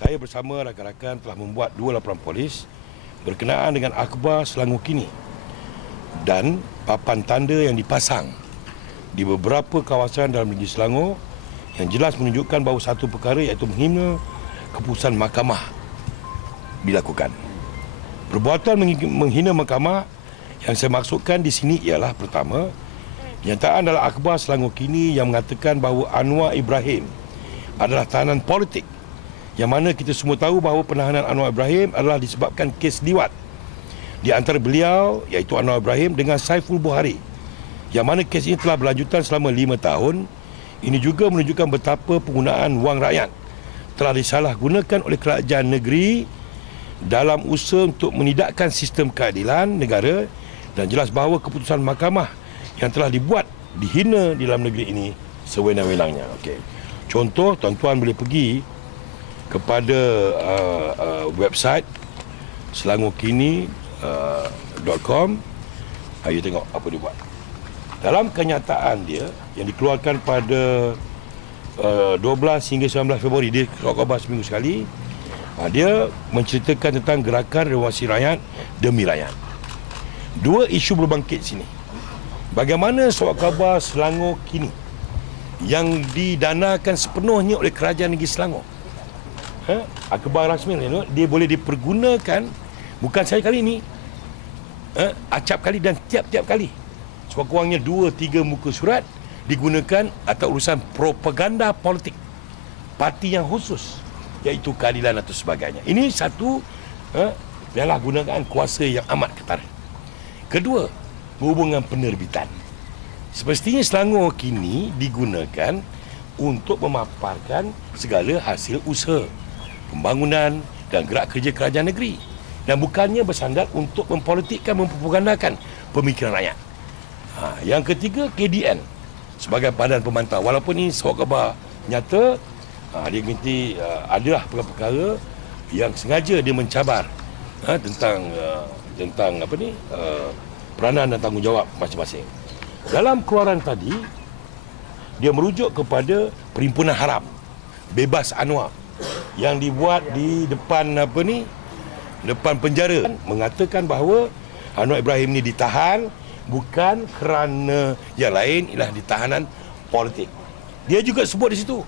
Saya bersama rakan-rakan telah membuat 2 laporan polis berkenaan dengan akhbar Selangor kini dan papan tanda yang dipasang di beberapa kawasan dalam negeri Selangor yang jelas menunjukkan bahawa satu perkara iaitu menghina keputusan mahkamah dilakukan. Perbuatan menghina mahkamah yang saya maksudkan di sini ialah pertama, kenyataan dalam akhbar Selangor kini yang mengatakan bahawa Anwar Ibrahim adalah tahanan politik, yang mana kita semua tahu bahawa penahanan Anwar Ibrahim adalah disebabkan kes liwat di antara beliau iaitu Anwar Ibrahim dengan Saiful Buhari, yang mana kes ini telah berlanjutan selama 5 tahun. Ini juga menunjukkan betapa penggunaan wang rakyat telah disalahgunakan oleh kerajaan negeri dalam usaha untuk menidakkan sistem keadilan negara, dan jelas bahawa keputusan mahkamah yang telah dibuat dihina di dalam negeri ini sewenang-wenangnya. Okey. Contoh, tuan-tuan boleh pergi kepada website selangorkini.com. You tengok apa dia buat. Dalam kenyataan dia yang dikeluarkan pada 12 hingga 19 Februari, dia keluar khabar seminggu sekali. Dia menceritakan tentang gerakan reformasi rakyat demi rakyat. 2 isu berbangkit sini. Bagaimana surat khabar Selangor kini yang didanakan sepenuhnya oleh kerajaan negeri Selangor, akhbar rasmi dia boleh dipergunakan bukan sahaja kali ini, acap kali dan tiap-tiap kali. Sekurang-kurangnya 2-3 muka surat digunakan atas urusan propaganda politik parti yang khusus iaitu keadilan atau sebagainya. Ini satu penyalahgunaan kuasa yang amat ketara. Kedua, berhubungan penerbitan. Semestinya Selangor kini digunakan untuk memaparkan segala hasil usaha pembangunan dan gerak kerja kerajaan negeri, dan bukannya bersandar untuk mempolitikkan, mempropagandakan pemikiran rakyat. Yang ketiga, KDN sebagai badan pemantau. Walaupun ini surat khabar nyata, dia ganti adalah perkara yang sengaja dia mencabar tentang peranan dan tanggungjawab masing-masing. Dalam keluaran tadi, dia merujuk kepada Perhimpunan Haram Bebas Anwar yang dibuat di depan depan penjara, mengatakan bahawa Anwar Ibrahim ni ditahan bukan kerana yang lain, ialah ditahanan politik. Dia juga sebut di situ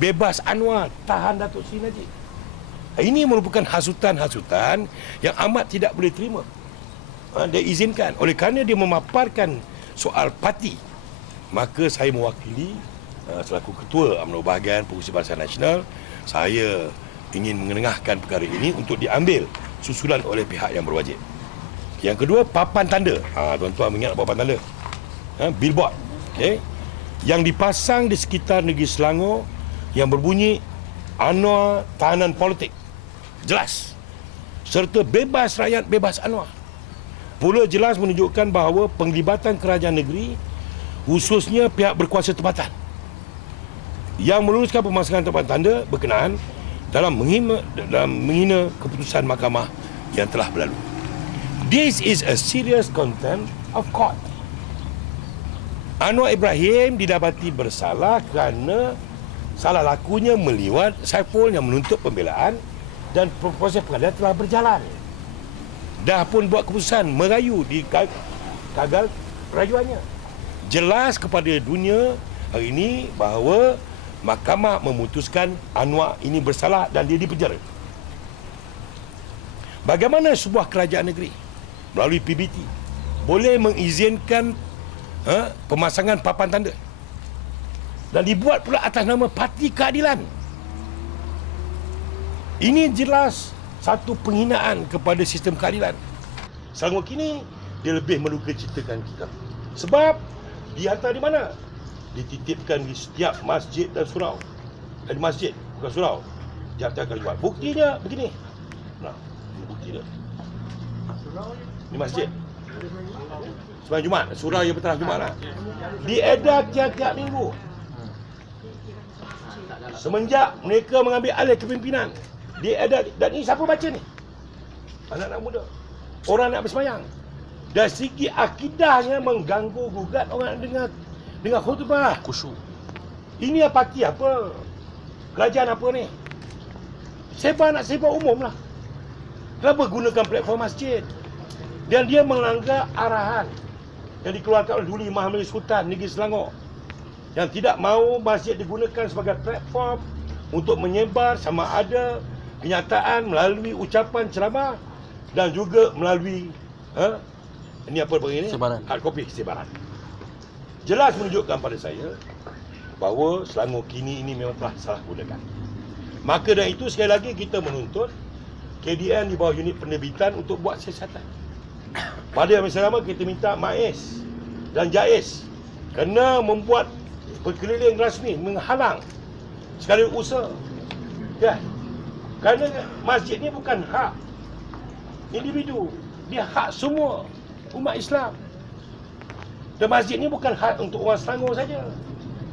Bebas Anwar, tahan Datuk Seri Najib. Ini merupakan hasutan-hasutan yang amat tidak boleh terima. Dia izinkan. Oleh kerana dia memaparkan soal parti, maka saya mewakili selaku Ketua UMNO Bahagian Pengurusi Barisan Nasional, saya ingin mengenengahkan perkara ini untuk diambil susulan oleh pihak yang berwajib. Yang kedua, papan tanda. Tuan-tuan mengingat papan tanda, billboard, yang dipasang di sekitar negeri Selangor yang berbunyi Anwar tahanan politik, jelas, serta bebas rakyat, bebas Anwar. Pula jelas menunjukkan bahawa penglibatan kerajaan negeri, khususnya pihak berkuasa tempatan, yang meluluskan pemasangan papan tanda berkenaan dalam menghina keputusan mahkamah yang telah berlalu. This is a serious contempt of court. Anwar Ibrahim didapati bersalah kerana salah lakunya meliwat Saiful yang menuntut pembelaan, dan proses pengadilan telah berjalan. Dah pun buat keputusan merayu di gagal perayuannya. Jelas kepada dunia hari ini bahawa mahkamah memutuskan Anwar ini bersalah dan dia dipenjara. Bagaimana sebuah kerajaan negeri melalui PBT boleh mengizinkan pemasangan papan tanda dan dibuat pula atas nama Parti Keadilan? Ini jelas satu penghinaan kepada sistem keadilan. Selangor kini dia lebih melukacitakan kita. Sebab dihantar di mana? Dititipkan di setiap masjid dan surau. Di masjid, bukan surau. Tiap-tiap kali buat. Buktinya begini. Nah, ini bukti dia. Ini masjid. Sembahyang Jumaat, surau yang bertaraf Jumaat lah. Diedar tiap-tiap minggu. Semenjak mereka mengambil alih kepimpinan, dia ada, dan ini siapa baca ni? Anak-anak muda, orang nak bersemayang. Dari segi akidahnya mengganggu gugat orang dengar khutbah. Khusyuk. Ini parti apa? Kerajaan apa ni? Sebar nak sebar umum lah. Kenapa gunakan platform masjid? Dan dia melanggar arahan yang dikeluarkan oleh Duli Maha Majlis Sultan Negeri Selangor, yang tidak mahu masjid digunakan sebagai platform untuk menyebar sama ada kenyataan melalui ucapan ceramah dan juga melalui ini apa begini? Sebaran. Hard copy sebaran. Jelas menunjukkan pada saya bahawa Selangor kini ini memang telah salah gunakan. Maka dari itu sekali lagi kita menuntut KDN di bawah unit penerbitan untuk buat siasatan. Pada yang sama kita minta MAIS dan JAIS kena membuat perkeliling rasmi menghalang sekali usaha. Ya. Kerana masjid ni bukan hak individu, dia hak semua umat Islam. Dan masjid ni bukan hak untuk orang Selangor saja.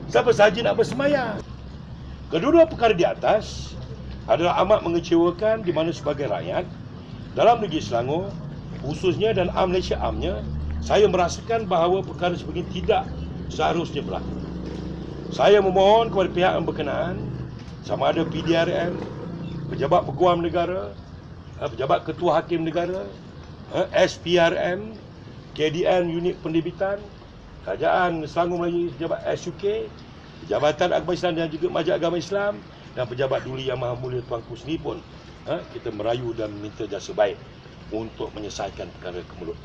Siapa sahaja nak bersemayam. Kedua-dua perkara di atas adalah amat mengecewakan, di mana sebagai rakyat dalam negeri Selangor khususnya dan Malaysia amnya, saya merasakan bahawa perkara sebegini tidak seharusnya berlaku. Saya memohon kepada pihak yang berkenaan, sama ada PDRM, Pejabat Peguam Negara, Pejabat Ketua Hakim Negara, SPRM, KDN Unit Penerbitan, Kerajaan Selangor Melayu, Pejabat SUK, Jabatan Agama Islam dan juga Majlis Agama Islam, dan Pejabat Duli Yang Maha Mulia Tuanku sendiri pun kita merayu dan minta jasa baik untuk menyelesaikan perkara kemulut.